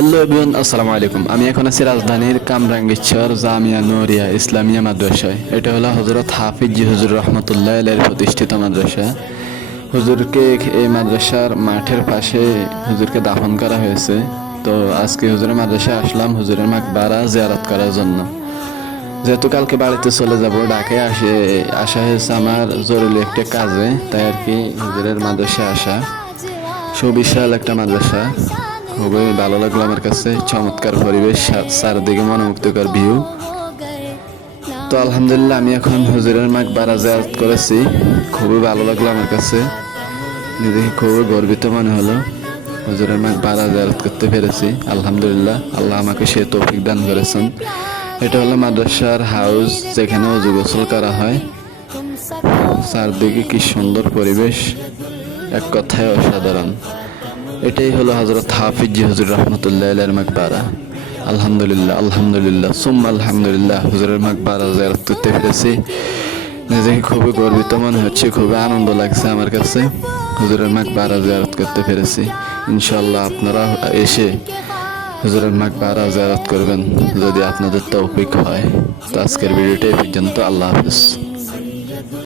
Hello everyone, আসসালামু আলাইকুম। আমি এখন আছি রাজধানীর কামরাঙ্গীরচর জামিয়া নূরিয়া ইসলামিয়া মাদ্রাসায়। এটা হলো হযরত হাফিজ হুজুর রহমতুল্লাহ আলাইহির প্রতিষ্ঠিত মাদ্রাসা। হুজুরকে এই মাদ্রাসার মাঠের পাশে হুজুরকে দাফন করা হয়েছে। তো আজকে হুজুরের মাদ্রাসায় আসলাম হুজুরের মাকবারা জিয়ারত করার জন্য। যেহেতু কালকে বাড়িতে চলে যাব, ঢাকায় আসা হয়েছে আমার জরুরি একটা কাজে, তাই আর কি হুজুরের মাদ্রাসায় আসা। সুবিশাল একটা মাদ্রাসা, খুবই ভালো লাগলো আমার কাছে। চমৎকার পরিবেশ, চারদিকে মনোমুগ্ধকর ভিউ। তো আলহামদুলিল্লাহ আমি এখন হুজুরের মাকবারা জিয়ারত করেছি, খুবই ভালো লাগলো আমার কাছে। নিজেকে খুবই গর্বিত মনে হলো, হুজুরের মাকবারা জিয়ারত করতে পেরেছি। আলহামদুলিল্লাহ, আল্লাহ আমাকে সে তৌফিক দান করেছেন। এটা হলো মাদ্রাসার হাউস, যেখানে ওযু গোসল করা হয়। চারদিকে কি সুন্দর পরিবেশ, এক কথায় অসাধারণ। এটাই হলো হযরত হাফিজ হুজুর রহমতুল্লাহ আলাইহির মাকবারা। আলহামদুলিল্লাহ, আলহামদুলিল্লাহ, সুম্মা আলহামদুলিল্লাহ, হুজুরের মাকবারা জিয়ারত করতে পেরেছি। নিজেকে খুবই গর্বিত মনে হচ্ছে, খুবই আনন্দ লাগছে আমার কাছে। হুজুরের মাকবারা জিয়ারত করতে পেরেছি। ইনশাআল্লাহ আপনারা এসে হুজুরের মাকবারা জিয়ারত করবেন যদি আপনাদের তৌফিক হয়। তো আজকের ভিডিওটা এই পর্যন্ত। আল্লাহ হাফেজ।